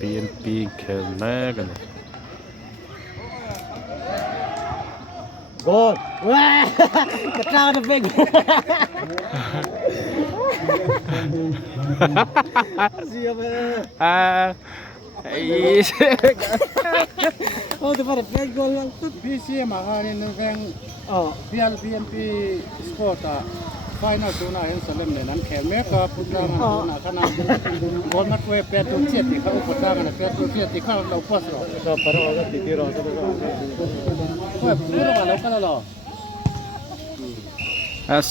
BNP แข่งแม่กันเลย โกนว้ากระจ้าจะเป็นเสียไปไอ้ โอ้แต่ว่าเป็นโกนยัง BC Mahani Nuveng อ๋อ BNP Sport Final Tuna in Salem Nan Kemeka Putra Mana Kana Gomat We Petu Cheti Ka Putra Kana Petu Cheti Ka Lo Pasro ก็ปรอก็ติดที่รอจะได้ก็ We Pura Lo Kala Lo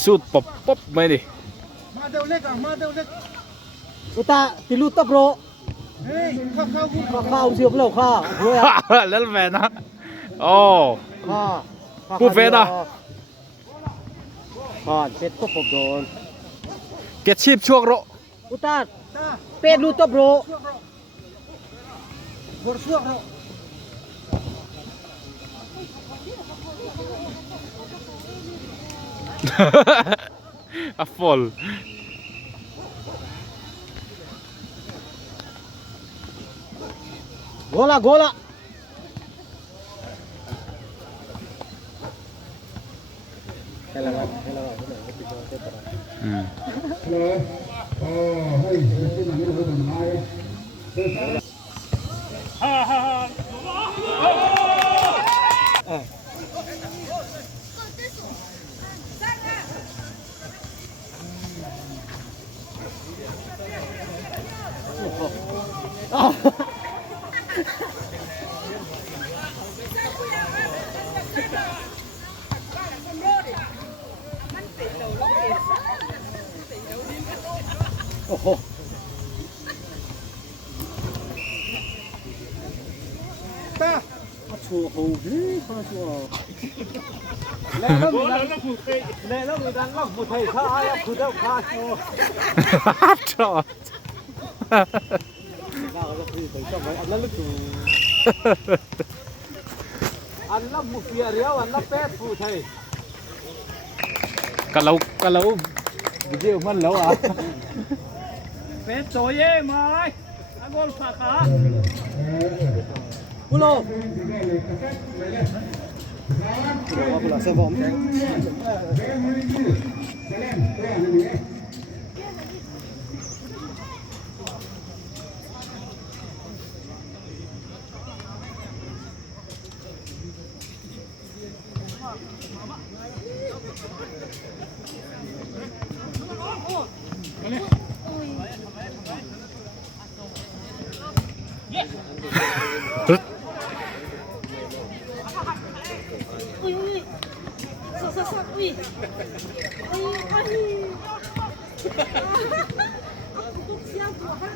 สูตรป๊บไหมดิ Ma Deulet Ma Deulet อุตาติลุตะโปร Hey Ka ข้าวเสียบแล้วข้าหัว แล้วแฟนนะโอ้ ข้า พูดเฟซอ่ะ ข้าเสร็จก็ผมโดน เก็ตชีพช่วงโร อุตาเป็ดลุตะโปร Borsuak Ro อะฟอล โกละโกละให้ละวันให้ละวันให้ละวันติดต่อเสร็จปะ โอ้โหตาชัวโหดิข้าชัวแล้วมีดังแล้วมีดังล่ำบุตรไทยข้าคือเจ้าข้าชัว ชอบ เราจะคุยไปชอบไหมอันนั้นลึกอยู่อันนั้นมุกเสียเรียวอันนั้นแป๊ดผู้ไทย กันเราเดี๋ยวมันแล้วอ่ะ เป็ดโตเย่มาอากอลฝาขา บุโลบุโลเซฟอม Ui, ui, ui. Ui, ui. Aku tuh siap makan.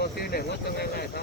我现在我正在来单。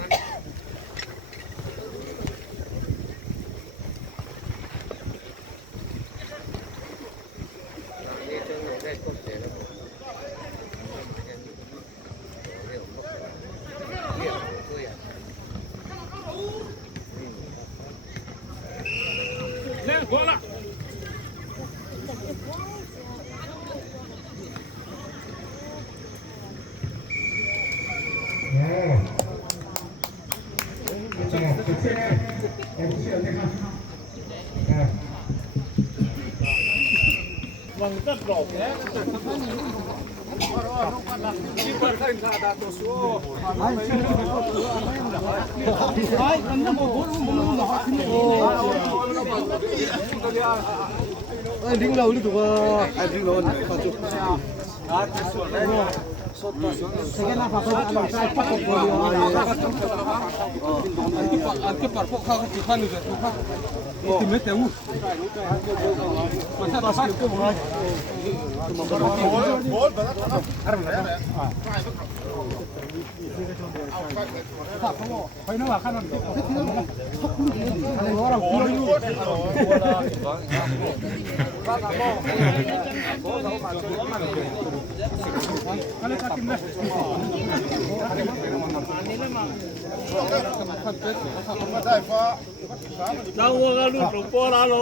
เราก็รุ่นหลวงพ่อลาโล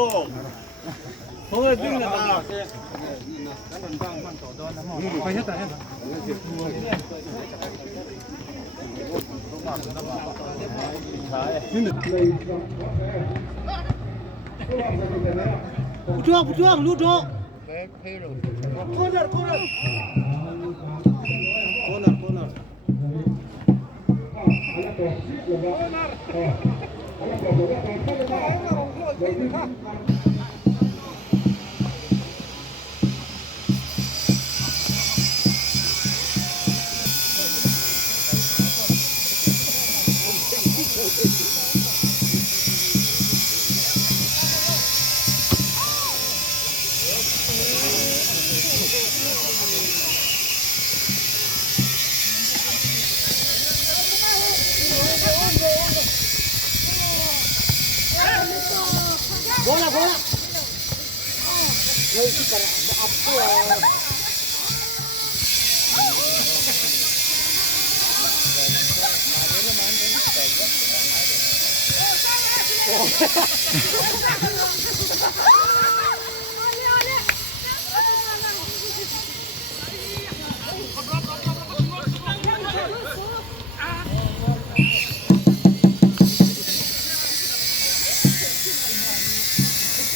เขาเลยดึงกันตา Pujuang, ludo. Corner. Bola.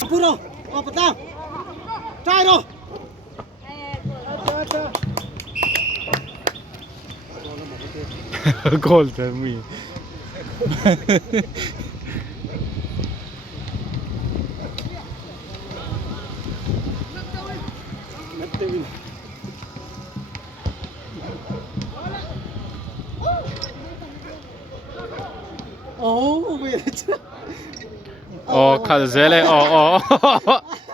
Puro, petang. Try rồi. Goal to me. Oh, Oh, Kazele. Oh.